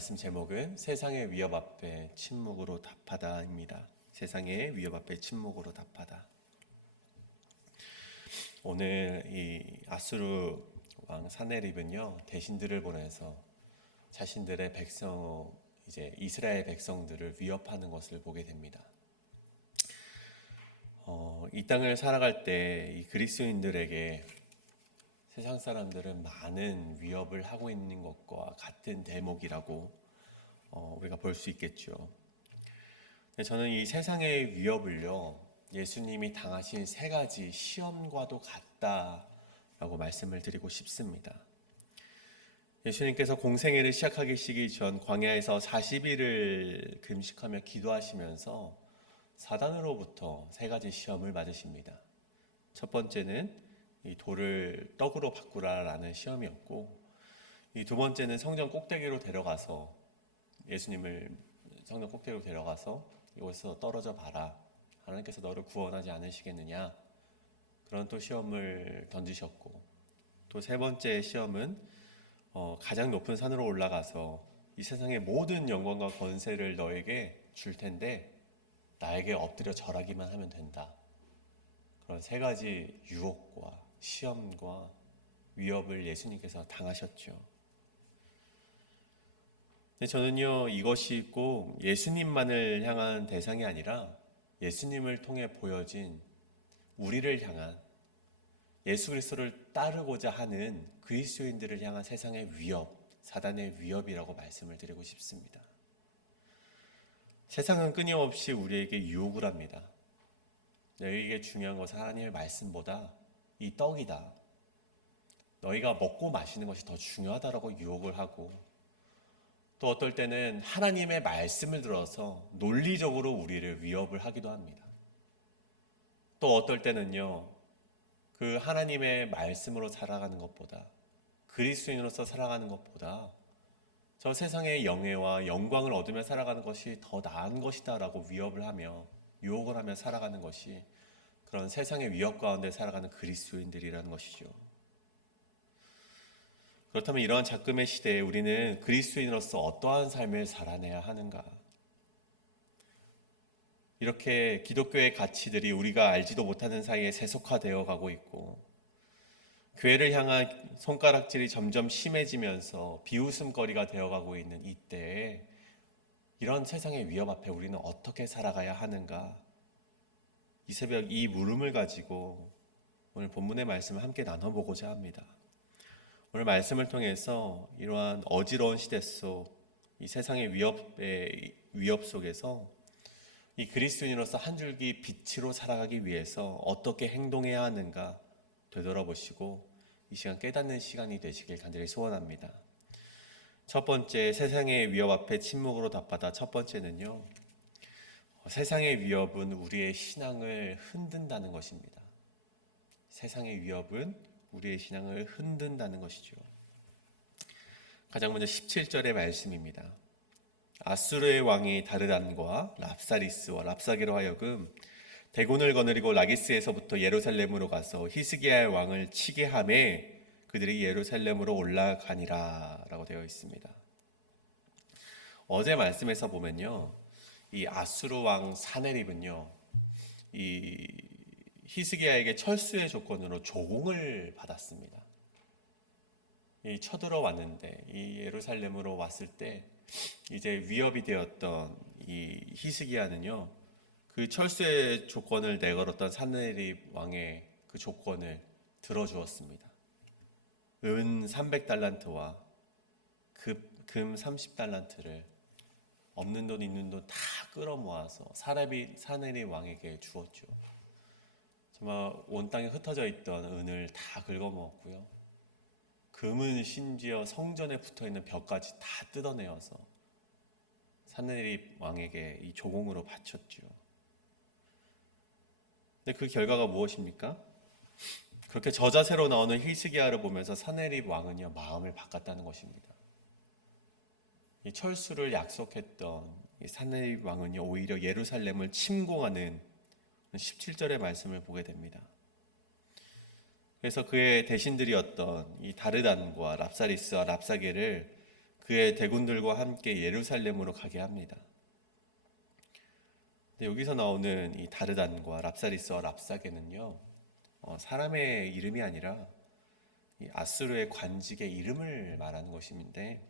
말씀 제목은 세상의 위협 앞에 침묵으로 답하다입니다. 세상의 위협 앞에 침묵으로 답하다. 오늘 이 아수르 왕 사네립은요, 대신들을 보내서 자신들의 백성, 이제 이스라엘 백성들을 위협하는 것을 보게 됩니다. 이 땅을 살아갈 때 이 그리스도인들에게 세상 사람들은 많은 위협을 하고 있는 것과 같은 대목이라고 우리가 볼 수 있겠죠. 저는 이 세상의 위협을요, 예수님이 당하신 세 가지 시험과도 같다라고 말씀을 드리고 싶습니다. 예수님께서 공생애를 시작하기 전 광야에서 40일을 금식하며 기도하시면서 사단으로부터 세 가지 시험을 받으십니다. 첫 번째는 이 돌을 떡으로 바꾸라라는 시험이었고, 이 두 번째는 성전 꼭대기로 데려가서 예수님을 성전 꼭대기로 데려가서 이곳에서 떨어져 봐라, 하나님께서 너를 구원하지 않으시겠느냐, 그런 또 시험을 던지셨고, 또 세 번째 시험은 가장 높은 산으로 올라가서 이 세상의 모든 영광과 권세를 너에게 줄 텐데 나에게 엎드려 절하기만 하면 된다, 그런 세 가지 유혹과 시험과 위협을 예수님께서 당하셨죠. 근데 저는요, 이것이 꼭 예수님만을 향한 대상이 아니라 예수님을 통해 보여진 우리를 향한, 예수 그리스도를 따르고자 하는 그리스도인들을 향한 세상의 위협, 사단의 위협이라고 말씀을 드리고 싶습니다. 세상은 끊임없이 우리에게 유혹을 합니다. 너희에게 중요한 것은 하나님의 말씀보다 이 떡이다, 너희가 먹고 마시는 것이 더 중요하다라고 유혹을 하고, 또 어떨 때는 하나님의 말씀을 들어서 논리적으로 우리를 위협을 하기도 합니다. 또 어떨 때는요, 그 하나님의 말씀으로 살아가는 것보다, 그리스도인으로서 살아가는 것보다 저 세상의 영예와 영광을 얻으며 살아가는 것이 더 나은 것이다 라고 위협을 하며 유혹을 하며 살아가는 것이 그런 세상의 위협 가운데 살아가는 그리스도인들이라는 것이죠. 그렇다면 이러한 작금의 시대에 우리는 그리스도인으로서 어떠한 삶을 살아내야 하는가? 이렇게 기독교의 가치들이 우리가 알지도 못하는 사이에 세속화되어 가고 있고, 교회를 향한 손가락질이 점점 심해지면서 비웃음거리가 되어가고 있는 이때에 이런 세상의 위협 앞에 우리는 어떻게 살아가야 하는가? 이 새벽 이 물음을 가지고 오늘 본문의 말씀을 함께 나눠보고자 합니다. 오늘 말씀을 통해서 이러한 어지러운 시대 속, 이 세상의 위협 속에서 이 그리스도인으로서 한 줄기 빛으로 살아가기 위해서 어떻게 행동해야 하는가 되돌아보시고 이 시간 깨닫는 시간이 되시길 간절히 소원합니다. 첫 번째, 세상의 위협 앞에 침묵으로 답하다. 첫 번째는요, 세상의 위협은 우리의 신앙을 흔든다는 것입니다. 세상의 위협은 우리의 신앙을 흔든다는 것이죠. 가장 먼저 17절의 말씀입니다. 아수르의 왕이 다르단과 랍사리스와 랍사게로 하여금 대군을 거느리고 라기스에서부터 예루살렘으로 가서 히스기야의 왕을 치게 하매 그들이 예루살렘으로 올라가니라 라고 되어 있습니다. 어제 말씀에서 보면요, 이 아수르 왕 사네립은요, 이 히스기야에게 철수의 조건으로 조공을 받았습니다. 이 쳐들어왔는데, 이 예루살렘으로 왔을 때 이제 위협이 되었던 이 히스기야는요, 그 철수의 조건을 내걸었던 사네립 왕의 그 조건을 들어주었습니다. 은 300달란트와 금 30달란트를 없는 돈 있는 돈 다 끌어모아서 사네립 왕에게 주었죠. 정말 온 땅에 흩어져 있던 은을 다 긁어모았고요. 금은 심지어 성전에 붙어있는 벽까지 다 뜯어내어서 사네립 왕에게 이 조공으로 바쳤죠. 근데 그 결과가 무엇입니까? 그렇게 저자세로 나오는 히스기야를 보면서 사네립 왕은요, 마음을 바꿨다는 것입니다. 이 철수를 약속했던 이 사네립 왕은요, 오히려 예루살렘을 침공하는 17절의 말씀을 보게 됩니다. 그래서 그의 대신들이었던 이 다르단과 랍사리스와 랍사게를 그의 대군들과 함께 예루살렘으로 가게 합니다. 근데 여기서 나오는 이 다르단과 랍사리스와 랍사게는요, 사람의 이름이 아니라 이 아수르의 관직의 이름을 말하는 것인데,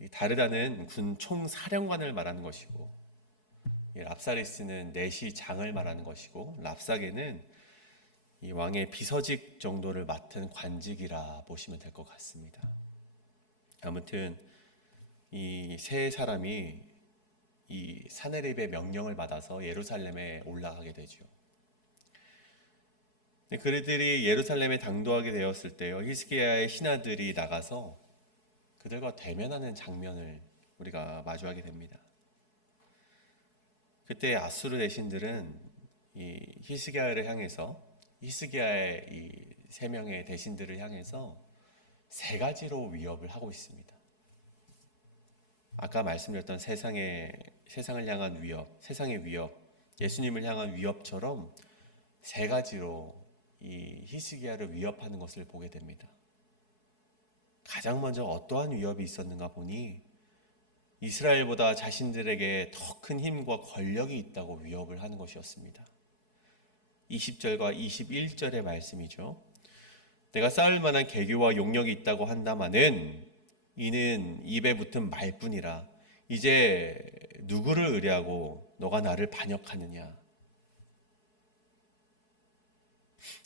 이 다르단은 군 총사령관을 말하는 것이고, 이 랍사리스는 내시장을 말하는 것이고, 랍사게는 이 왕의 비서직 정도를 맡은 관직이라 보시면 될 것 같습니다. 아무튼 이 세 사람이 이 사네립의 명령을 받아서 예루살렘에 올라가게 되죠. 그들이 예루살렘에 당도하게 되었을 때요, 히스기야의 신하들이 나가서 그들과 대면하는 장면을 우리가 마주하게 됩니다. 그때 아수르 대신들은 이 히스기야를 향해서, 히스기야의 이 세 명의 대신들을 향해서 세 가지로 위협을 하고 있습니다. 아까 말씀드렸던 세상을 향한 위협, 세상의 위협, 예수님을 향한 위협처럼 세 가지로 이 히스기야를 위협하는 것을 보게 됩니다. 가장 먼저 어떠한 위협이 있었는가 보니 이스라엘보다 자신들에게 더 큰 힘과 권력이 있다고 위협을 하는 것이었습니다. 20절과 21절의 말씀이죠. 내가 쌓을 만한 계교와 용력이 있다고 한다마는 이는 입에 붙은 말뿐이라. 이제 누구를 의뢰하고 너가 나를 반역하느냐.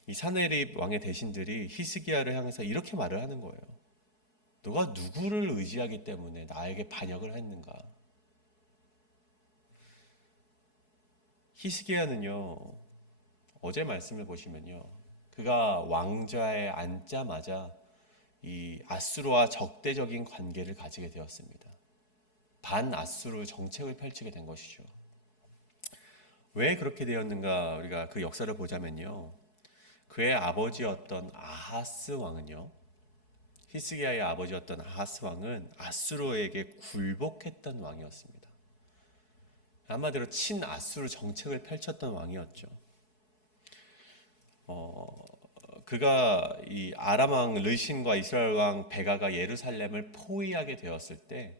이 사네립 왕의 대신들이 히스기야를 향해서 이렇게 말을 하는 거예요. 너가 누구를 의지하기 때문에 나에게 반역을 했는가? 히스기야는요, 어제 말씀을 보시면요, 그가 왕좌에 앉자마자 이 아수르와 적대적인 관계를 가지게 되었습니다. 반아수르 정책을 펼치게 된 것이죠. 왜 그렇게 되었는가 우리가 그 역사를 보자면요, 그의 아버지였던 아하스 왕은요, 히스기야의 아버지였던 아하스 왕은 아수르에게 굴복했던 왕이었습니다. 한마디로 친아수르 정책을 펼쳤던 왕이었죠. 그가 이 아람 왕 르신과 이스라엘 왕 베가가 예루살렘을 포위하게 되었을 때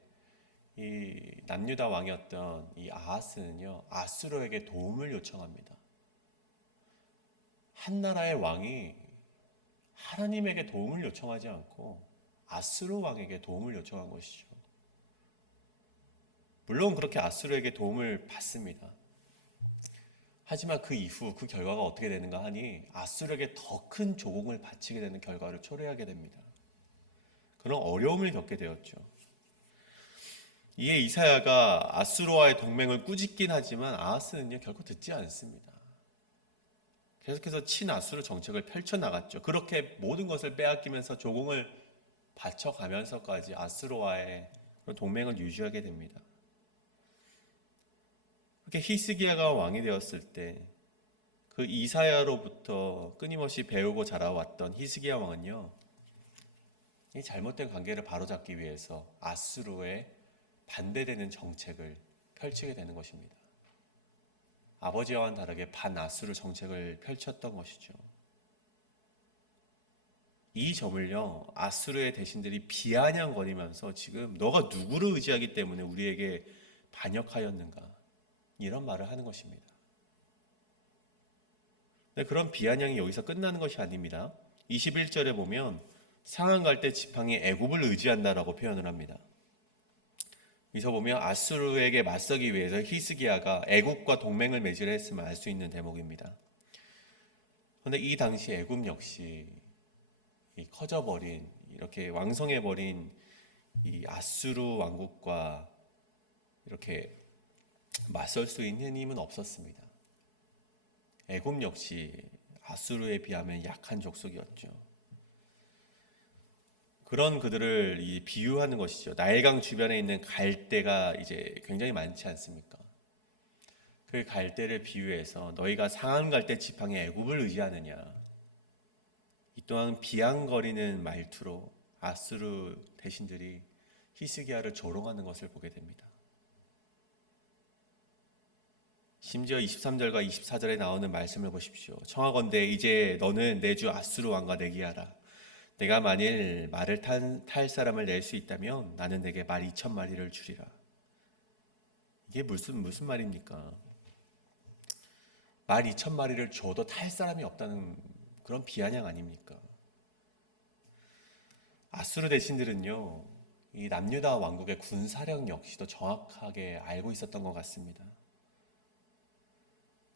이 남유다 왕이었던 이 아하스는요, 아수르에게 도움을 요청합니다. 한 나라의 왕이 하나님에게 도움을 요청하지 않고 아수르 왕에게 도움을 요청한 것이죠. 물론 그렇게 아수르에게 도움을 받습니다. 하지만 그 이후 그 결과가 어떻게 되는가 하니 아수르에게 더 큰 조공을 바치게 되는 결과를 초래하게 됩니다. 그런 어려움을 겪게 되었죠. 이에 이사야가 아수르와의 동맹을 꾸짖긴 하지만 아하스는요, 결코 듣지 않습니다. 계속해서 친아수르 정책을 펼쳐나갔죠. 그렇게 모든 것을 빼앗기면서 조공을 바쳐가면서까지 아수르와의 동맹을 유지하게 됩니다. 그렇게 히스기야가 왕이 되었을 때 그 이사야로부터 끊임없이 배우고 자라왔던 히스기야 왕은요, 이 잘못된 관계를 바로잡기 위해서 아수르에 반대되는 정책을 펼치게 되는 것입니다. 아버지와는 다르게 반아수르 정책을 펼쳤던 것이죠. 이 점을요, 아수르의 대신들이 비아냥거리면서 지금 너가 누구를 의지하기 때문에 우리에게 반역하였는가, 이런 말을 하는 것입니다. 네, 그런 비아냥이 여기서 끝나는 것이 아닙니다. 21절에 보면 상한 갈 때 지팡이 애굽을 의지한다라고 표현을 합니다. 여기서 보면 아수르에게 맞서기 위해서 히스기야가 애굽과 동맹을 맺으려 했음을 알 수 있는 대목입니다. 그런데 이 당시 애굽 역시 이 커져버린, 이렇게 왕성해버린 이 아수르 왕국과 이렇게 맞설 수 있는 힘은 없었습니다. 애굽 역시 아수르에 비하면 약한 족속이었죠. 그런 그들을 비유하는 것이죠. 나일강 주변에 있는 갈대가 이제 굉장히 많지 않습니까? 그 갈대를 비유해서 너희가 상한 갈대 지팡이 애굽을 의지하느냐. 이 또한 비양거리는 말투로 아수르 대신들이 히스기야를 조롱하는 것을 보게 됩니다. 심지어 23절과 24절에 나오는 말씀을 보십시오. 청하건대 이제 너는 내 주 아수르 왕과 내기하라. 내가 만일 말을 탈 사람을 낼 수 있다면 나는 내게 말 2,000마리를 주리라. 이게 무슨 말입니까? 말 2,000마리를 줘도 탈 사람이 없다는 그런 비아냥 아닙니까? 아수르 대신들은요, 이 남유다 왕국의 군사력 역시도 정확하게 알고 있었던 것 같습니다.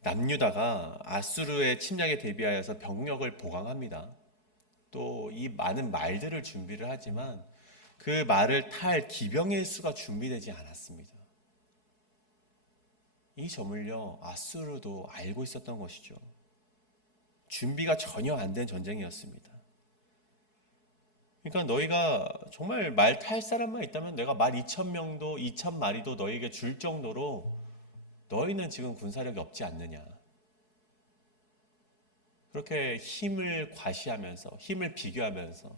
남유다가 아수르의 침략에 대비하여서 병력을 보강합니다. 또 이 많은 말들을 준비를 하지만 그 말을 탈 기병의 수가 준비되지 않았습니다. 이 점을요, 아수르도 알고 있었던 것이죠. 준비가 전혀 안 된 전쟁이었습니다. 그러니까 너희가 정말 말 탈 사람만 있다면 내가 말 2,000명도 2,000마리도 너희에게 줄 정도로 너희는 지금 군사력이 없지 않느냐. 그렇게 힘을 과시하면서 힘을 비교하면서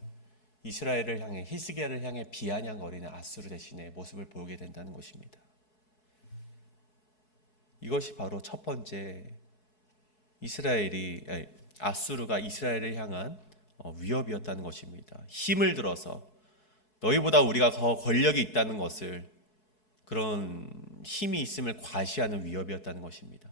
이스라엘을 향해 히스기야를 향해 비아냥거리는 아수르 대신의 모습을 보이게 된다는 것입니다. 이것이 바로 첫 번째 아수르가 이스라엘을 향한 위협이었다는 것입니다. 힘을 들어서 너희보다 우리가 더 권력이 있다는 것을, 그런 힘이 있음을 과시하는 위협이었다는 것입니다.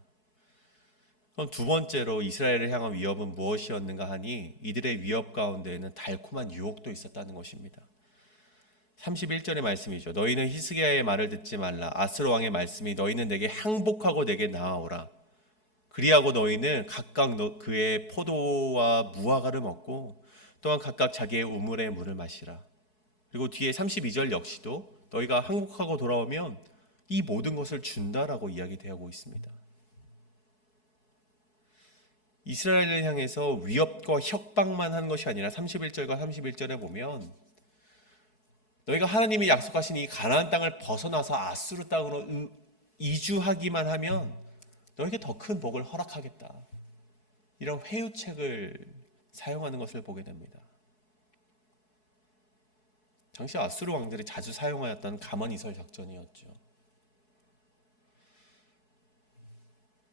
그럼 두 번째로 이스라엘을 향한 위협은 무엇이었는가 하니 이들의 위협 가운데에는 달콤한 유혹도 있었다는 것입니다. 31절의 말씀이죠. 너희는 히스기야의 말을 듣지 말라. 아수르 왕의 말씀이 너희는 내게 항복하고 내게 나아오라. 그리하고 너희는 각각 그의 포도와 무화과를 먹고 또한 각각 자기의 우물의 물을 마시라. 그리고 뒤에 32절 역시도 너희가 항복하고 돌아오면 이 모든 것을 준다라고 이야기되고 있습니다. 이스라엘을 향해서 위협과 협박만 한 것이 아니라 31절과 31절에 보면 너희가 하나님이 약속하신 이 가나안 땅을 벗어나서 아수르 땅으로 이주하기만 하면 너에게 더 큰 복을 허락하겠다. 이런 회유책을 사용하는 것을 보게 됩니다. 당시 아수르 왕들이 자주 사용하였던 가만이설 작전이었죠.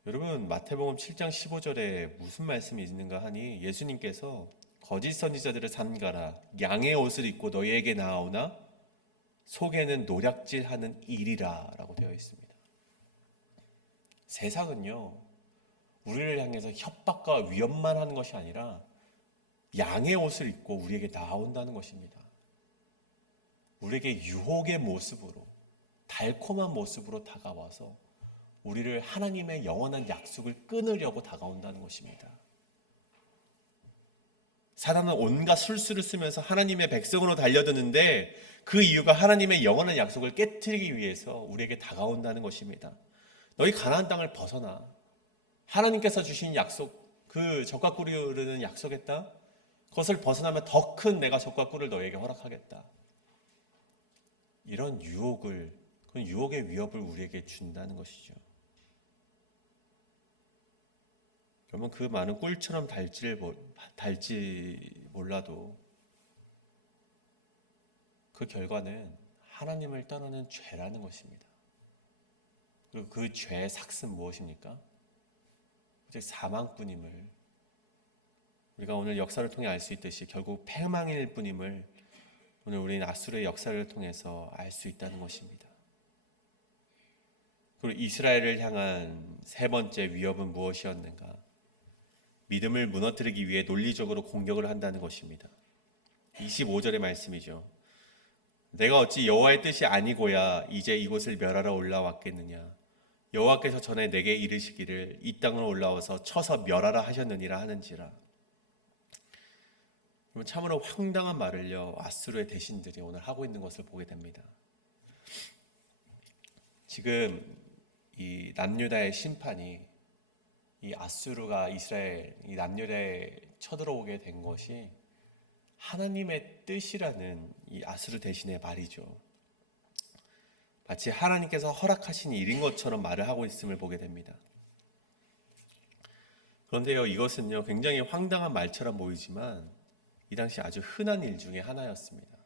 여러분, 마태복음 7장 15절에 무슨 말씀이 있는가 하니 예수님께서 거짓 선지자들을 삼가라. 양의 옷을 입고 너희에게 나아오나 속에는 노략질하는 일이라 라고 되어 있습니다. 세상은요, 우리를 향해서 협박과 위협만 하는 것이 아니라 양의 옷을 입고 우리에게 나아온다는 것입니다. 우리에게 유혹의 모습으로, 달콤한 모습으로 다가와서 우리를 하나님의 영원한 약속을 끊으려고 다가온다는 것입니다. 사단은 온갖 술수를 쓰면서 하나님의 백성으로 달려드는데 그 이유가 하나님의 영원한 약속을 깨트리기 위해서 우리에게 다가온다는 것입니다. 너희 가나안 땅을 벗어나. 하나님께서 주신 약속, 그 젖과 꿀이 흐르는 약속의 땅, 그것을 벗어나면 더 큰 내가 젖과 꿀을 너희에게 허락하겠다. 이런 유혹을, 그 유혹의 위협을 우리에게 준다는 것이죠. 그러면 그 많은 꿀처럼 달지 몰라도 그 결과는 하나님을 떠나는 죄라는 것입니다. 그리고 그 죄의 삭은 무엇입니까? 즉 사망뿐임을 우리가 오늘 역사를 통해 알 수 있듯이 결국 패망일 뿐임을 오늘 우리는 아수르의 역사를 통해서 알 수 있다는 것입니다. 그리고 이스라엘을 향한 세 번째 위협은 무엇이었는가? 믿음을 무너뜨리기 위해 논리적으로 공격을 한다는 것입니다. 25절의 말씀이죠. 내가 어찌 여호와의 뜻이 아니고야 이제 이곳을 멸하러 올라왔겠느냐? 여호와께서 전에 내게 이르시기를 이 땅으로 올라와서 쳐서 멸하라 하셨느니라 하는지라. 참으로 황당한 말을요, 아수르의 대신들이 오늘 하고 있는 것을 보게 됩니다. 지금 이 남유다의 심판이, 이 아수르가 이스라엘, 이 남유다에 쳐들어오게 된 것이 하나님의 뜻이라는 이 아수르 대신의 말이죠. 마치 하나님께서 허락하신 일인 것처럼 말을 하고 있음을 보게 됩니다. 그런데요, 이것은요 굉장히 황당한 말처럼 보이지만 이 당시 아주 흔한 일 중에 하나였습니다.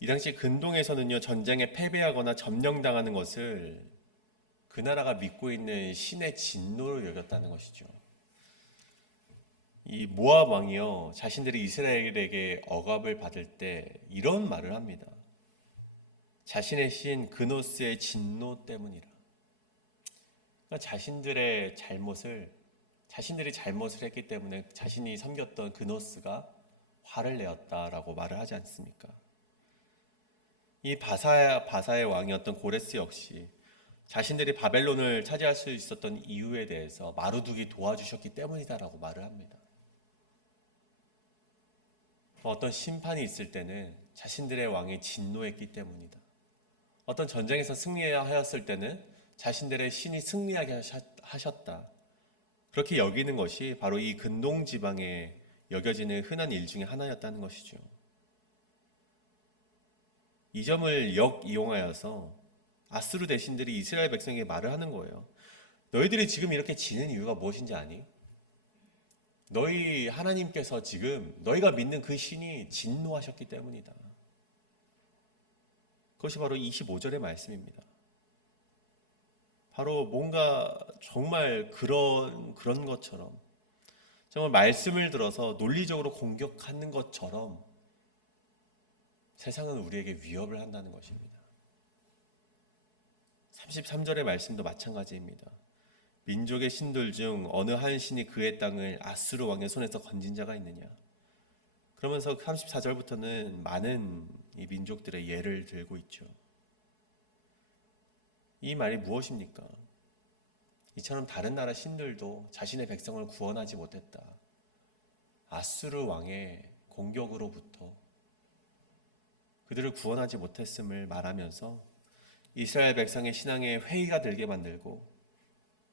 이 당시 근동에서는요, 전쟁에 패배하거나 점령당하는 것을 그 나라가 믿고 있는 신의 진노로 여겼다는 것이죠. 이 모압 왕이요, 자신들이 이스라엘에게 억압을 받을 때 이런 말을 합니다. 자신의 신 그노스의 진노 때문이라. 그러니까 자신들이 잘못을 했기 때문에 자신이 섬겼던 그노스가 화를 내었다라고 말을 하지 않습니까? 이 바사의 왕이었던 고레스 역시 자신들이 바벨론을 차지할 수 있었던 이유에 대해서 마루둑이 도와주셨기 때문이다라고 말을 합니다. 어떤 심판이 있을 때는 자신들의 왕이 진노했기 때문이다. 어떤 전쟁에서 승리하였을 때는 자신들의 신이 승리하게 하셨다. 그렇게 여기는 것이 바로 이 근동 지방에 여겨지는 흔한 일 중에 하나였다는 것이죠. 이 점을 역이용하여서 아수르 대신들이 이스라엘 백성에게 말을 하는 거예요. 너희들이 지금 이렇게 지는 이유가 무엇인지 아니? 너희 하나님께서 지금 너희가 믿는 그 신이 진노하셨기 때문이다. 그것이 바로 25절의 말씀입니다. 바로 뭔가 정말 그런 것처럼, 정말 말씀을 들어서 논리적으로 공격하는 것처럼 세상은 우리에게 위협을 한다는 것입니다. 33절의 말씀도 마찬가지입니다. 민족의 신들 중 어느 한 신이 그의 땅을 아수르 왕의 손에서 건진 자가 있느냐. 그러면서 34절부터는 많은 이 민족들의 예를 들고 있죠. 이 말이 무엇입니까? 이처럼 다른 나라 신들도 자신의 백성을 구원하지 못했다. 아수르 왕의 공격으로부터 그들을 구원하지 못했음을 말하면서 이스라엘 백성의 신앙에 회의가 들게 만들고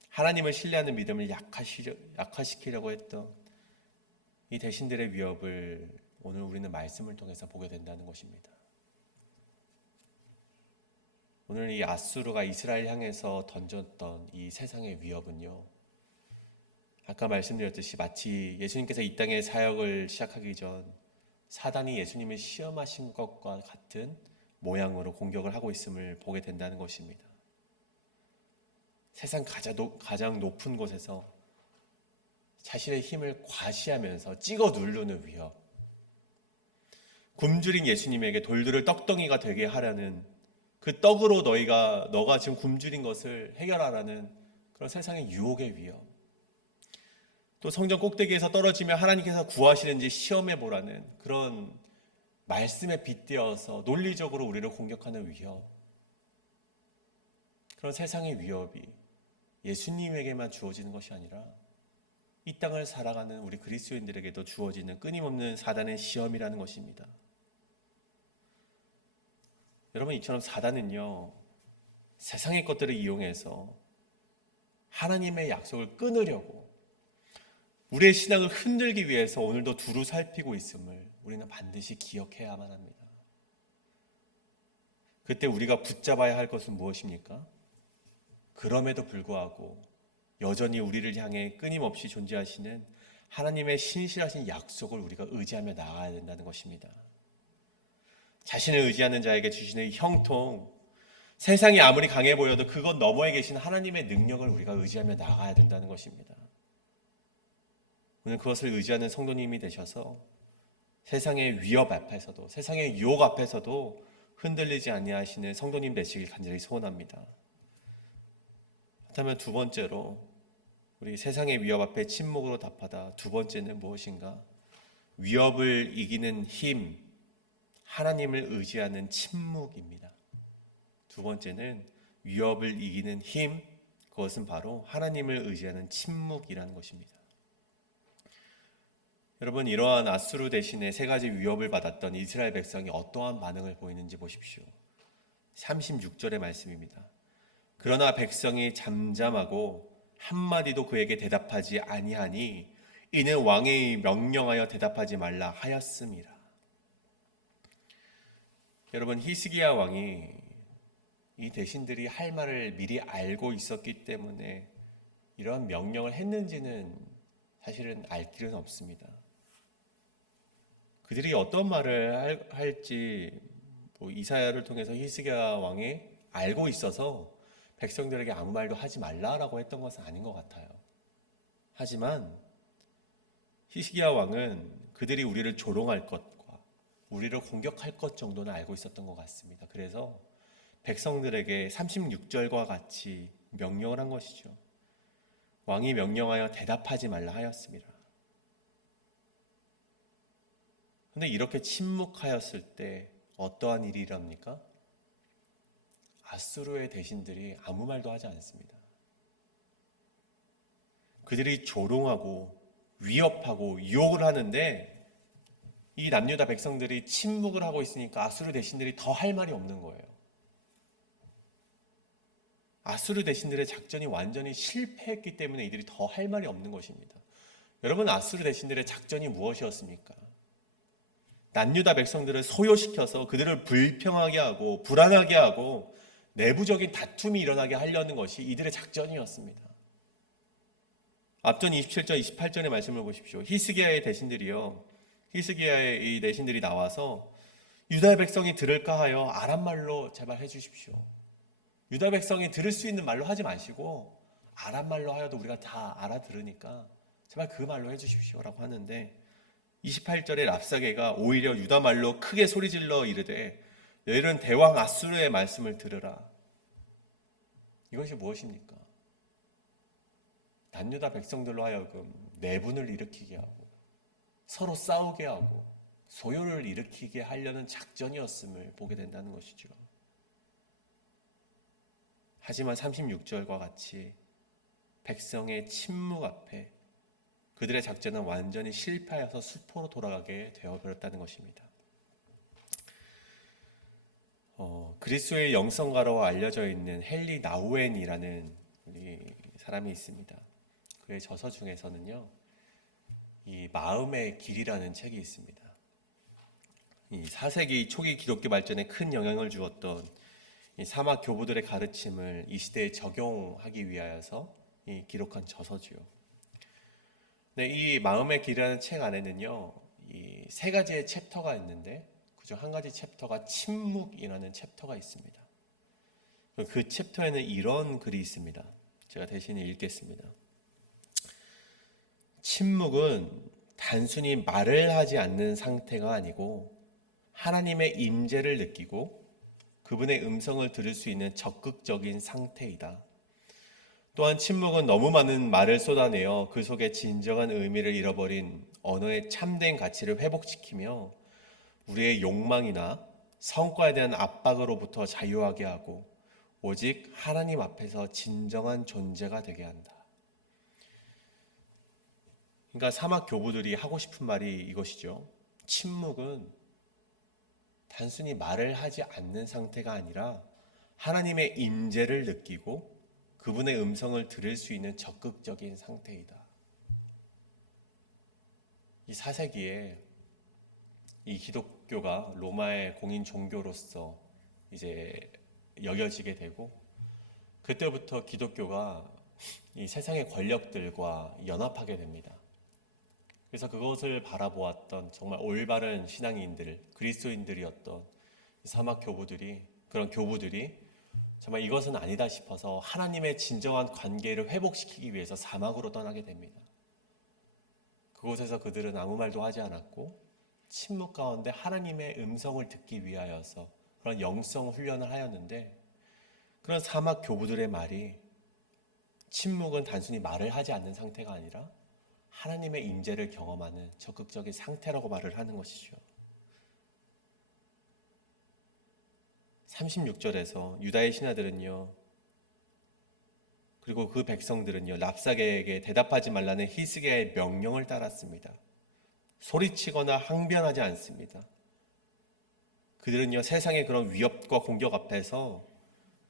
하나님을 신뢰하는 믿음을 약화시키려고 했던 이 대신들의 위협을 오늘 우리는 말씀을 통해서 보게 된다는 것입니다. 오늘 이 아수르가 이스라엘 향해서 던졌던 이 세상의 위협은요, 아까 말씀드렸듯이 마치 예수님께서 이 땅의 사역을 시작하기 전 사단이 예수님을 시험하신 것과 같은 모양으로 공격을 하고 있음을 보게 된다는 것입니다. 세상 가장 높은 곳에서 자신의 힘을 과시하면서 찍어 누르는 위협, 굶주린 예수님에게 돌들을 떡덩이가 되게 하라는, 그 떡으로 너가 지금 굶주린 것을 해결하라는 그런 세상의 유혹의 위협, 또 성전 꼭대기에서 떨어지면 하나님께서 구하시는지 시험해 보라는 그런 말씀에 빗대어서 논리적으로 우리를 공격하는 위협, 그런 세상의 위협이 예수님에게만 주어지는 것이 아니라 이 땅을 살아가는 우리 그리스도인들에게도 주어지는 끊임없는 사단의 시험이라는 것입니다. 여러분, 이처럼 사단은요, 세상의 것들을 이용해서 하나님의 약속을 끊으려고 우리의 신앙을 흔들기 위해서 오늘도 두루 살피고 있음을 우리는 반드시 기억해야만 합니다. 그때 우리가 붙잡아야 할 것은 무엇입니까? 그럼에도 불구하고 여전히 우리를 향해 끊임없이 존재하시는 하나님의 신실하신 약속을 우리가 의지하며 나아가야 된다는 것입니다. 자신을 의지하는 자에게 주시는 형통, 세상이 아무리 강해 보여도 그것 너머에 계신 하나님의 능력을 우리가 의지하며 나아가야 된다는 것입니다. 오늘 그것을 의지하는 성도님이 되셔서 세상의 위협 앞에서도, 세상의 유혹 앞에서도 흔들리지 아니하시는 성도님 되시길 간절히 소원합니다. 그렇다면 두 번째로, 우리 세상의 위협 앞에 침묵으로 답하다. 두 번째는 무엇인가? 위협을 이기는 힘, 하나님을 의지하는 침묵입니다. 두 번째는 위협을 이기는 힘, 그것은 바로 하나님을 의지하는 침묵이라는 것입니다. 여러분, 이러한 아수르 대신에 세 가지 위협을 받았던 이스라엘 백성이 어떠한 반응을 보이는지 보십시오. 36절의 말씀입니다. 그러나 백성이 잠잠하고 한마디도 그에게 대답하지 아니하니 이는 왕이 명령하여 대답하지 말라 하였음이라. 여러분, 히스기야 왕이 이 대신들이 할 말을 미리 알고 있었기 때문에 이러한 명령을 했는지는 사실은 알 길은 없습니다. 그들이 어떤 말을 할지 이사야를 통해서 히스기야 왕이 알고 있어서 백성들에게 아무 말도 하지 말라라고 했던 것은 아닌 것 같아요. 하지만 히스기야 왕은 그들이 우리를 조롱할 것과 우리를 공격할 것 정도는 알고 있었던 것 같습니다. 그래서 백성들에게 36절과 같이 명령을 한 것이죠. 왕이 명령하여 대답하지 말라 하였습니다. 근데 이렇게 침묵하였을 때 어떠한 일이 일어납니까? 아수르의 대신들이 아무 말도 하지 않습니다. 그들이 조롱하고 위협하고 유혹을 하는데 이 남유다 백성들이 침묵을 하고 있으니까 아수르 대신들이 더 할 말이 없는 거예요. 아수르 대신들의 작전이 완전히 실패했기 때문에 이들이 더 할 말이 없는 것입니다. 여러분, 아수르 대신들의 작전이 무엇이었습니까? 남유다 백성들을 소요시켜서 그들을 불평하게 하고 불안하게 하고 내부적인 다툼이 일어나게 하려는 것이 이들의 작전이었습니다. 앞전 27절, 28절의 말씀을 보십시오. 히스기야의 대신들이요. 히스기야의 이 대신들이 나와서 유다 백성이 들을까 하여 아람말로 제발 해주십시오. 유다 백성이 들을 수 있는 말로 하지 마시고 아람말로 하여도 우리가 다 알아들으니까 제발 그 말로 해주십시오라고 하는데 28절에 랍사게가 오히려 유다 말로 크게 소리질러 이르되 너희는 대왕 아수르의 말씀을 들으라. 이것이 무엇입니까? 남유다 백성들로 하여금 내분을 일으키게 하고 서로 싸우게 하고 소요를 일으키게 하려는 작전이었음을 보게 된다는 것이죠. 하지만 36절과 같이 백성의 침묵 앞에 그들의 작전은 완전히 실패하여서 수포로 돌아가게 되어버렸다는 것입니다. 그리스도의 영성가로 알려져 있는 헨리 나우엔이라는 우리 사람이 있습니다. 그의 저서 중에서는요, 이 마음의 길이라는 책이 있습니다. 이 4세기 초기 기독교 발전에 큰 영향을 주었던 이 사막 교부들의 가르침을 이 시대에 적용하기 위하여서 기록한 저서지요. 네, 이 마음의 길이라는 책 안에는요, 이 세 가지의 챕터가 있는데 그중 한 가지 챕터가 침묵이라는 챕터가 있습니다. 그 챕터에는 이런 글이 있습니다. 제가 대신에 읽겠습니다. 침묵은 단순히 말을 하지 않는 상태가 아니고 하나님의 임재를 느끼고 그분의 음성을 들을 수 있는 적극적인 상태이다. 또한 침묵은 너무 많은 말을 쏟아내어 그 속에 진정한 의미를 잃어버린 언어의 참된 가치를 회복시키며 우리의 욕망이나 성과에 대한 압박으로부터 자유하게 하고 오직 하나님 앞에서 진정한 존재가 되게 한다. 그러니까 사막 교부들이 하고 싶은 말이 이것이죠. 침묵은 단순히 말을 하지 않는 상태가 아니라 하나님의 임재를 느끼고 그분의 음성을 들을 수 있는 적극적인 상태이다. 이 4세기에 이 기독교가 로마의 공인 종교로서 이제 여겨지게 되고 그때부터 기독교가 이 세상의 권력들과 연합하게 됩니다. 그래서 그것을 바라보았던 정말 올바른 신앙인들, 그리스도인들이었던 사막 교부들이 그런 교부들이 정말 이것은 아니다 싶어서 하나님의 진정한 관계를 회복시키기 위해서 사막으로 떠나게 됩니다. 그곳에서 그들은 아무 말도 하지 않았고 침묵 가운데 하나님의 음성을 듣기 위하여서 그런 영성 훈련을 하였는데 그런 사막 교부들의 말이 침묵은 단순히 말을 하지 않는 상태가 아니라 하나님의 임재를 경험하는 적극적인 상태라고 말을 하는 것이죠. 36절에서 유다의 신하들은요, 그리고 그 백성들은요, 랍사게에게 대답하지 말라는 히스기야의 명령을 따랐습니다. 소리치거나 항변하지 않습니다. 그들은요, 세상의 그런 위협과 공격 앞에서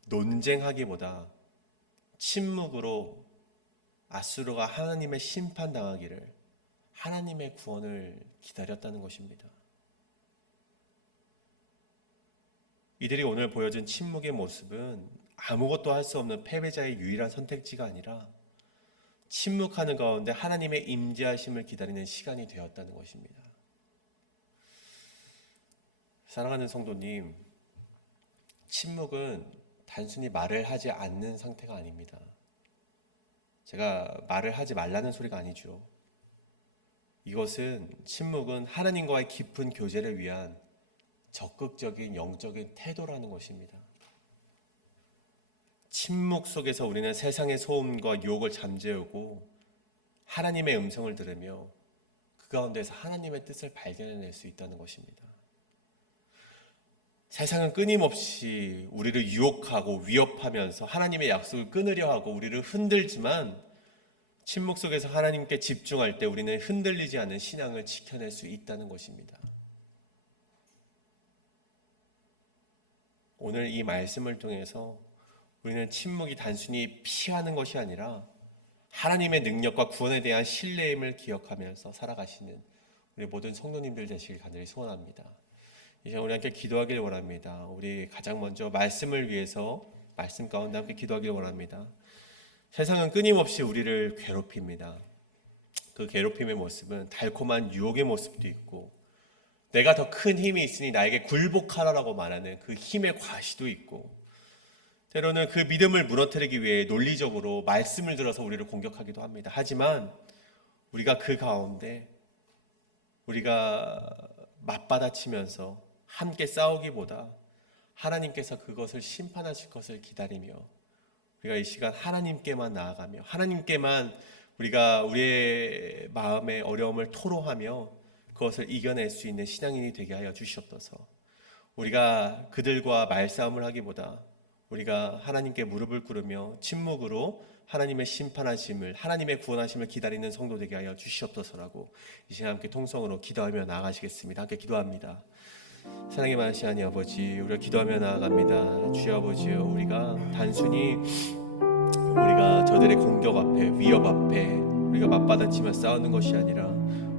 논쟁하기보다 침묵으로 아수르가 하나님의 심판당하기를, 하나님의 구원을 기다렸다는 것입니다. 이들이 오늘 보여준 침묵의 모습은 아무것도 할 수 없는 패배자의 유일한 선택지가 아니라 침묵하는 가운데 하나님의 임재하심을 기다리는 시간이 되었다는 것입니다. 사랑하는 성도님, 침묵은 단순히 말을 하지 않는 상태가 아닙니다. 제가 말을 하지 말라는 소리가 아니죠. 이것은 침묵은 하나님과의 깊은 교제를 위한 적극적인 영적인 태도라는 것입니다. 침묵 속에서 우리는 세상의 소음과 유혹을 잠재우고 하나님의 음성을 들으며 그 가운데서 하나님의 뜻을 발견해낼 수 있다는 것입니다. 세상은 끊임없이 우리를 유혹하고 위협하면서 하나님의 약속을 끊으려 하고 우리를 흔들지만 침묵 속에서 하나님께 집중할 때 우리는 흔들리지 않은 신앙을 지켜낼 수 있다는 것입니다. 오늘 이 말씀을 통해서 우리는 침묵이 단순히 피하는 것이 아니라 하나님의 능력과 구원에 대한 신뢰임을 기억하면서 살아가시는 우리 모든 성도님들 되시길 간절히 소원합니다. 이제 우리 함께 기도하길 원합니다. 우리 가장 먼저 말씀을 위해서 말씀 가운데 함께 기도하길 원합니다. 세상은 끊임없이 우리를 괴롭힙니다. 그 괴롭힘의 모습은 달콤한 유혹의 모습도 있고 내가 더 큰 힘이 있으니 나에게 굴복하라라고 말하는 그 힘의 과시도 있고 때로는 그 믿음을 무너뜨리기 위해 논리적으로 말씀을 들어서 우리를 공격하기도 합니다. 하지만 우리가 그 가운데 우리가 맞받아치면서 함께 싸우기보다 하나님께서 그것을 심판하실 것을 기다리며 우리가 이 시간 하나님께만 나아가며 하나님께만 우리가 우리의 마음의 어려움을 토로하며 그것을 이겨낼 수 있는 신앙인이 되게 하여 주시옵소서. 우리가 그들과 말싸움을 하기보다 우리가 하나님께 무릎을 꿇으며 침묵으로 하나님의 심판하심을 하나님의 구원하심을 기다리는 성도 되게 하여 주시옵소서라고 이 시간 함께 통성으로 기도하며 나아가시겠습니다. 함께 기도합니다. 사랑의 많으신 하나님 아버지, 우리가 기도하며 나아갑니다. 주여 아버지요, 우리가 단순히 우리가 저들의 공격 앞에 위협 앞에 우리가 맞받아치며 싸우는 것이 아니라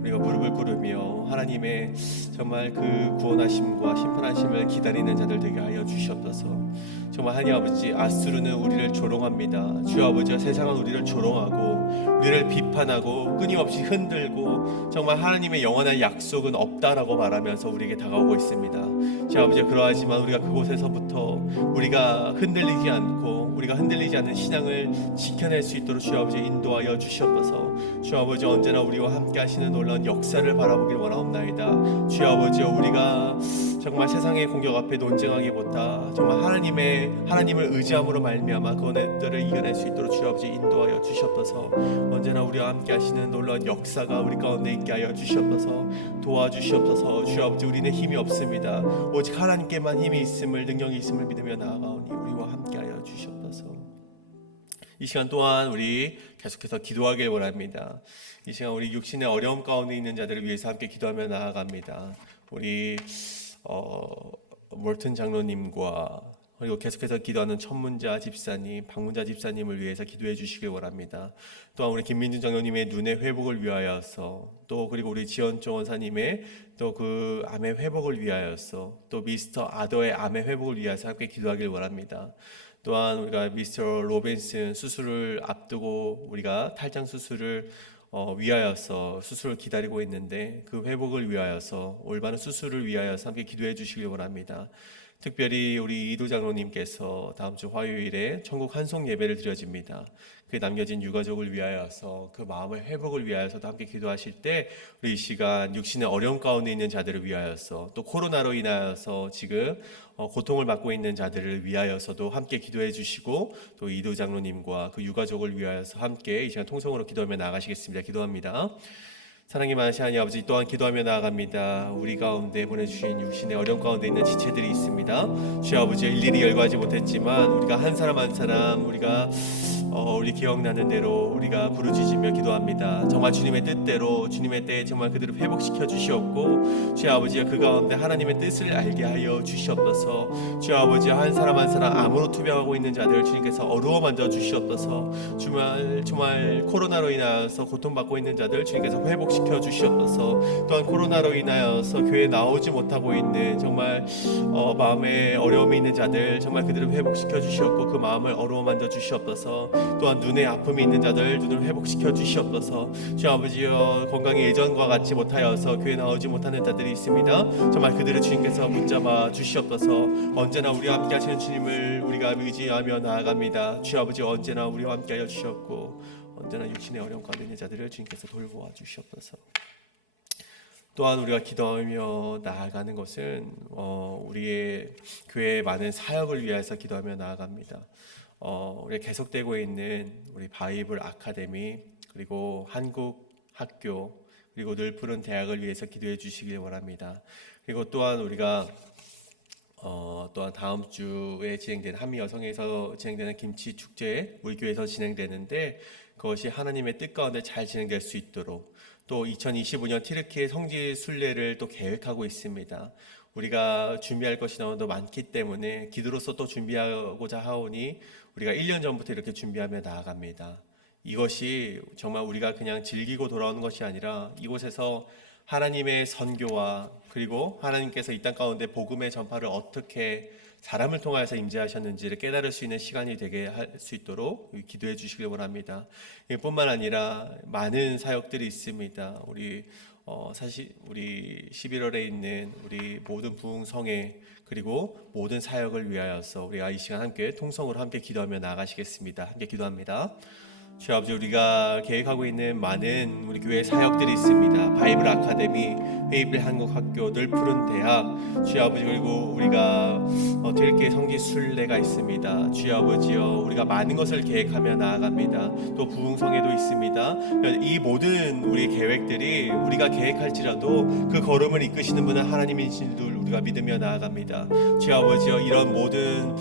우리가 무릎을 꿇으며 하나님의 정말 그 구원하심과 심판하심을 기다리는 자들 되게 하여 주시옵소서. 정말 하나님 아버지, 앗수르는 우리를 조롱합니다. 주여 아버지가 세상은 우리를 조롱하고 우리를 비판하고 끊임없이 흔들고 정말 하나님의 영원한 약속은 없다라고 말하면서 우리에게 다가오고 있습니다. 주여 아버지, 그러하지만 우리가 그곳에서부터 우리가 흔들리지 않고 우리가 흔들리지 않는 신앙을 지켜낼 수 있도록 주여 아버지 인도하여 주시옵소서. 주여 아버지, 언제나 우리와 함께 하시는 놀라운 역사를 바라보길 원하옵나이다. 주여 아버지여, 우리가 정말 세상의 공격 앞에 논쟁하기보다 정말 하나님을 의지함으로 말미암아 그것들을 이겨낼 수 있도록 주여 아버지 인도하여 주시옵소서. 언제나 우리와 함께 하시는 놀라운 역사가 우리 가운데 있게 하여 주시옵소서. 도와주시옵소서. 주여 아버지, 우리는 힘이 없습니다. 오직 하나님께만 힘이 있음을, 능력이 있음을 믿으며 나아가오니 우리와 함께 하여 주시옵소서. 이 시간 또한 우리 계속해서 기도하길 원합니다. 이 시간 우리 육신의 어려움 가운데 있는 자들을 위해서 함께 기도하며 나아갑니다. 우리 몰튼 장로님과 그리고 계속해서 기도하는 천문자 집사님, 박문자 집사님을 위해서 기도해 주시길 원합니다. 또한 우리 김민준 장로님의 눈의 회복을 위하여서, 또 그리고 우리 지연종 원사님의 또 그 암의 회복을 위하여서, 또 미스터 아더의 암의 회복을 위해서 함께 기도하길 원합니다. 또한 우리가 미스터 로빈슨 수술을 앞두고 우리가 탈장 수술을 위하여서 수술을 기다리고 있는데 그 회복을 위하여서 올바른 수술을 위하여서 함께 기도해 주시길 원합니다. 특별히 우리 이도 장로님께서 다음 주 화요일에 천국 한송 예배를 드려집니다. 그 남겨진 유가족을 위하여서 그 마음의 회복을 위하여서도 함께 기도하실 때 우리 이 시간 육신의 어려움 가운데 있는 자들을 위하여서, 또 코로나로 인하여서 지금 고통을 받고 있는 자들을 위하여서도 함께 기도해 주시고, 또 이도 장로님과 그 유가족을 위하여서 함께 이 시간 통성으로 기도하며 나아가시겠습니다. 기도합니다. 사랑이 많으신 하나님 아버지, 또한 기도하며 나아갑니다. 우리 가운데 보내주신 육신의 어려움 가운데 있는 지체들이 있습니다. 주여 아버지, 일일이 열거하지 못했지만 우리가 한 사람 한 사람 우리가 우리 기억나는 대로 우리가 부르짖으며 기도합니다. 정말 주님의 뜻대로 주님의 때에 정말 그들을 회복시켜 주시옵고, 주여 아버지가 그 가운데 하나님의 뜻을 알게 하여 주시옵소서. 주여 아버지, 한 사람 한 사람 암으로 투병하고 있는 자들 주님께서 어루어 만져 주시옵소서. 정말 코로나로 인하여서 고통받고 있는 자들 주님께서 회복시켜 주시옵소서. 또한 코로나로 인하여서 교회에 나오지 못하고 있는 정말 마음에 어려움이 있는 자들 정말 그들을 회복시켜 주시옵고 그 마음을 어루어 만져 주시옵소서. 또한 눈에 아픔이 있는 자들 눈을 회복시켜 주시옵소서. 주 아버지여, 건강이 예전과 같지 못하여서 교회 나오지 못하는 자들이 있습니다. 정말 그들을 주님께서 붙잡아 주시옵소서. 언제나 우리와 함께 하시는 주님을 우리가 의지하며 나아갑니다. 주 아버지, 언제나 우리와 함께 하여 주시옵고 언제나 육신의 어려움 가운데 있는 자들을 주님께서 돌보아 주시옵소서. 또한 우리가 기도하며 나아가는 것은 우리의 교회의 많은 사역을 위해서 기도하며 나아갑니다. 우리 계속되고 있는 우리 바이블 아카데미, 그리고 한국 학교, 그리고 늘 푸른 대학을 위해서 기도해 주시길 원합니다. 그리고 또한 우리가 또한 다음 주에 진행되는 한미 여성에서 진행되는 김치 축제 우리 교회에서 진행되는데, 그것이 하나님의 뜻 가운데 잘 진행될 수 있도록, 또 2025년 튀르키예 성지 순례를 또 계획하고 있습니다. 우리가 준비할 것이 너무도 많기 때문에 기도로서 또 준비하고자 하오니 우리가 1년 전부터 이렇게 준비하며 나아갑니다. 이것이 정말 우리가 그냥 즐기고 돌아오는 것이 아니라 이곳에서 하나님의 선교와, 그리고 하나님께서 이 땅 가운데 복음의 전파를 어떻게 사람을 통하여서 임재하셨는지를 깨달을 수 있는 시간이 되게 할 수 있도록 기도해 주시길 원합니다. 이뿐만 아니라 많은 사역들이 있습니다. 사실 우리 11월에 있는 우리 모든 부흥성회, 그리고 모든 사역을 위하여서 우리가 이 시간 함께 통성으로 함께 기도하며 나아가시겠습니다. 함께 기도합니다. 주 아버지, 우리가 계획하고 있는 많은 우리 교회 사역들이 있습니다. 바이블 아카데미, 회입빌 한국학교, 늘 푸른 대학, 주 아버지, 그리고 우리가 튀르키예 성지 순례가 있습니다. 주 아버지여, 우리가 많은 것을 계획하며 나아갑니다. 또 부흥성회도 있습니다. 이 모든 우리 계획들이 우리가 계획할지라도 그 걸음을 이끄시는 분은 하나님이신 줄 우리가 믿으며 나아갑니다. 주 아버지여, 이런 모든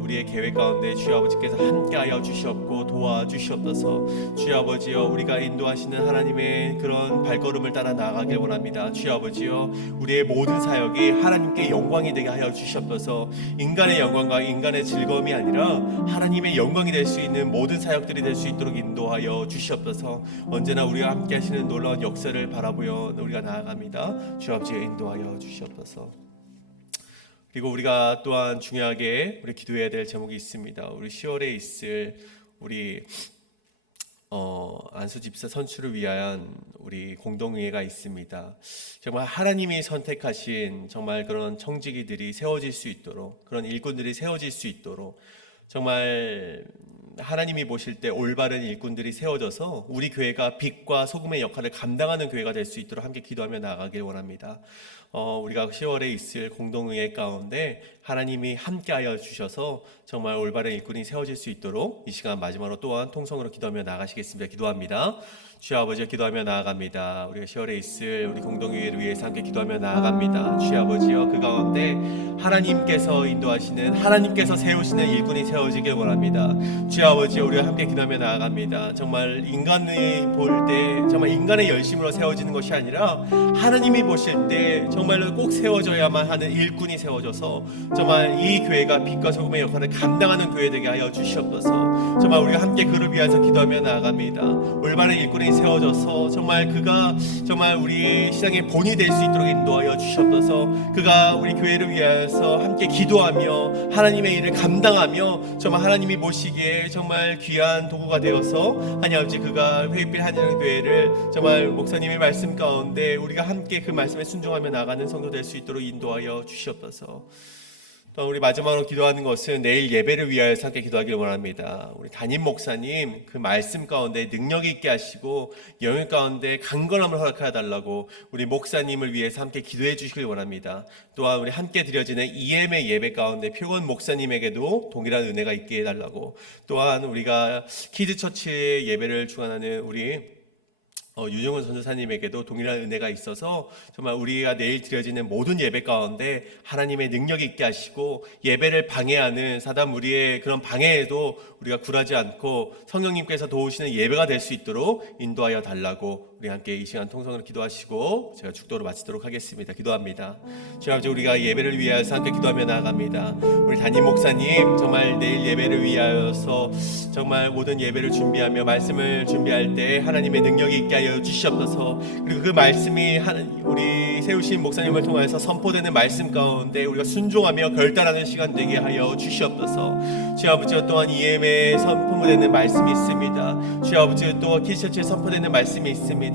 우리의 계획 가운데 주 아버지께서 함께하여 주시옵고 도와주시옵소서. 주 아버지여, 우리가 인도하시는 하나님의 그런 발걸음을 따라 나아가길 원합니다. 주 아버지여, 우리의 모든 사역이 하나님께 영광이 되게 하여 주시옵소서. 인간의 영광과 인간의 즐거움이 아니라 하나님의 영광이 될 수 있는 모든 사역들이 될 수 있도록 인도하여 주시옵소서. 언제나 우리와 함께 하시는 놀라운 역사를 바라보여 우리가 나아갑니다. 주 아버지여, 인도하여 주시옵소서. 그리고 우리가 또한 중요하게 우리 기도해야 될 제목이 있습니다. 우리 10월에 있을 우리 안수 집사 선출을 위한 우리 공동회의가 있습니다. 정말 하나님이 선택하신 정말 그런 청지기들이 세워질 수 있도록, 그런 일꾼들이 세워질 수 있도록, 정말 하나님이 보실 때 올바른 일꾼들이 세워져서 우리 교회가 빛과 소금의 역할을 감당하는 교회가 될 수 있도록 함께 기도하며 나아가길 원합니다. 우리가 10월에 있을 공동의회 가운데 하나님이 함께하여 주셔서 정말 올바른 일꾼이 세워질 수 있도록 이 시간 마지막으로 또한 통성으로 기도하며 나아가시겠습니다. 기도합니다. 주 아버지여, 기도하며 나아갑니다. 우리가 10월에 있을 우리 공동의회를 위해서 함께 기도하며 나아갑니다. 주 아버지여, 그 가운데 하나님께서 인도하시는, 하나님께서 세우시는 일꾼이 세워지길 원합니다. 주 아버지여, 우리가 함께 기도하며 나아갑니다. 정말 인간이 볼 때 정말 인간의 열심으로 세워지는 것이 아니라 하나님이 보실 때 정말로 꼭 세워져야만 하는 일꾼이 세워져서 정말 이 교회가 빛과 소금의 역할을 감당하는 교회 되게 하여 주시옵소서. 정말 우리가 함께 그를 위해서 기도하며 나아갑니다. 올바른 일꾼이 세워져서 정말 그가 정말 우리 시장의 본이 될 수 있도록 인도하여 주시옵소서. 그가 우리 교회를 위하여서 함께 기도하며 하나님의 일을 감당하며 정말 하나님이 보시기에 정말 귀한 도구가 되어서 하나님 아버지, 그가 회입빌 한영교회를 정말 목사님의 말씀 가운데 우리가 함께 그 말씀에 순종하며 나가는 성도 될 수 있도록 인도하여 주시옵소서. 또 우리 마지막으로 기도하는 것은 내일 예배를 위하여서 함께 기도하기를 원합니다. 우리 담임 목사님 그 말씀 가운데 능력 있게 하시고 영역 가운데 강건함을 허락하여 달라고 우리 목사님을 위해서 함께 기도해 주시길 원합니다. 또한 우리 함께 드려지는 EM의 예배 가운데 표건 목사님에게도 동일한 은혜가 있게 해달라고, 또한 우리가 키즈처치의 예배를 주관하는 우리 유정은 선교사님에게도 동일한 은혜가 있어서 정말 우리가 내일 드려지는 모든 예배 가운데 하나님의 능력이 있게 하시고 예배를 방해하는 사단 무리의 그런 방해에도 우리가 굴하지 않고 성령님께서 도우시는 예배가 될 수 있도록 인도하여 달라고 우리 함께 이 시간 통성으로 기도하시고 제가 축도로 마치도록 하겠습니다. 기도합니다. 주 아버지, 우리가 예배를 위하여서 함께 기도하며 나아갑니다. 우리 담임 목사님 정말 내일 예배를 위하여서 정말 모든 예배를 준비하며 말씀을 준비할 때 하나님의 능력이 있게 하여 주시옵소서. 그리고 그 말씀이 우리 세우신 목사님을 통해서 선포되는 말씀 가운데 우리가 순종하며 결단하는 시간 되게 하여 주시옵소서. 주 아버지, 또한 EM에 선포되는 말씀이 있습니다. 주 아버지, 또 키즈처치에 선포되는 말씀이 있습니다.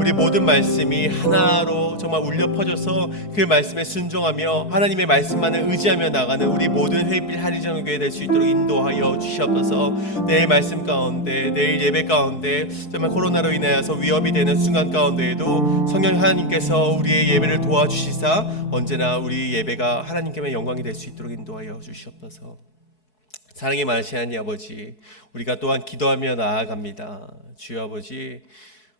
우리 모든 말씀이 하나로 정말 울려 퍼져서 그 말씀에 순종하며 하나님의 말씀만을 의지하며 나가는 우리 모든 회입빌 한의정교회 될 수 있도록 인도하여 주시옵소서. 내일 말씀 가운데, 내일 예배 가운데 정말 코로나로 인하여서 위협이 되는 순간 가운데에도 성령 하나님께서 주셔서 우리의 예배를 도와주시사 언제나 우리 예배가 하나님께만 영광이 될 수 있도록 인도하여 주시옵소서. 사랑이 많으신 하나님 아버지, 우리가 또한 기도하며 나아갑니다. 주여 아버지,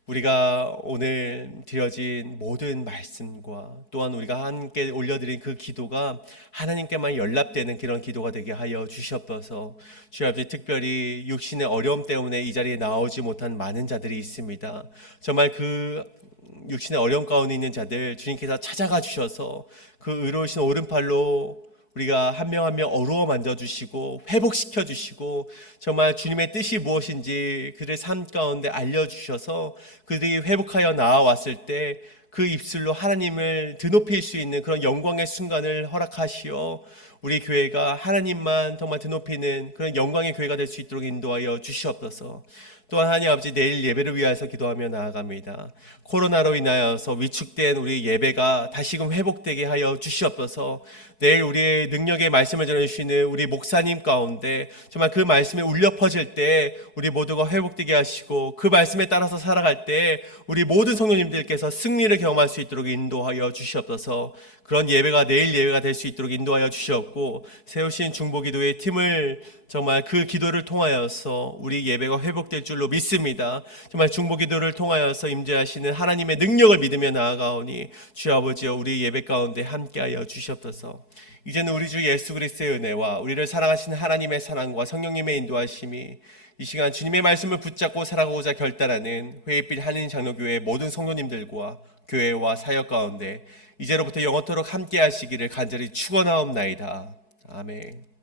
우리가 오늘 드려진 모든 말씀과 또한 우리가 함께 올려드린 그 기도가 하나님께만 연락되는 그런 기도가 되게 하여 주시옵소서. 주여 아버지, 특별히 육신의 어려움 때문에 이 자리에 나오지 못한 많은 자들이 있습니다. 정말 그 육신의 어려움 가운데 있는 자들 주님께서 찾아가 주셔서 그 의로우신 오른팔로 우리가 한 명 한 명 어루어 만져주시고 회복시켜 주시고 정말 주님의 뜻이 무엇인지 그들의 삶 가운데 알려주셔서 그들이 회복하여 나아왔을 때 그 입술로 하나님을 드높일 수 있는 그런 영광의 순간을 허락하시어 우리 교회가 하나님만 정말 드높이는 그런 영광의 교회가 될 수 있도록 인도하여 주시옵소서. 또한 하나님 아버지, 내일 예배를 위하여서 기도하며 나아갑니다. 코로나로 인하여서 위축된 우리 예배가 다시금 회복되게 하여 주시옵소서. 내일 우리의 능력의 말씀을 전해주시는 우리 목사님 가운데 정말 그 말씀에 울려 퍼질 때 우리 모두가 회복되게 하시고 그 말씀에 따라서 살아갈 때 우리 모든 성도님들께서 승리를 경험할 수 있도록 인도하여 주시옵소서. 그런 예배가 내일 예배가 될 수 있도록 인도하여 주시옵고 세우신 중보기도의 팀을 정말 그 기도를 통하여서 우리 예배가 회복될 줄로 믿습니다. 정말 중보기도를 통하여서 임재하시는 하나님의 능력을 믿으며 나아가오니 주여 아버지여 우리 예배 가운데 함께하여 주시옵소서. 이제는 우리 주 예수 그리스도의 은혜와 우리를 사랑하시는 하나님의 사랑과 성령님의 인도하심이 이 시간 주님의 말씀을 붙잡고 살아가고자 결단하는 회의빛 한인 장로교회 모든 성도님들과 교회와 사역 가운데 이제로부터 영원토록 함께 하시기를 간절히 축원하옵나이다. 아멘.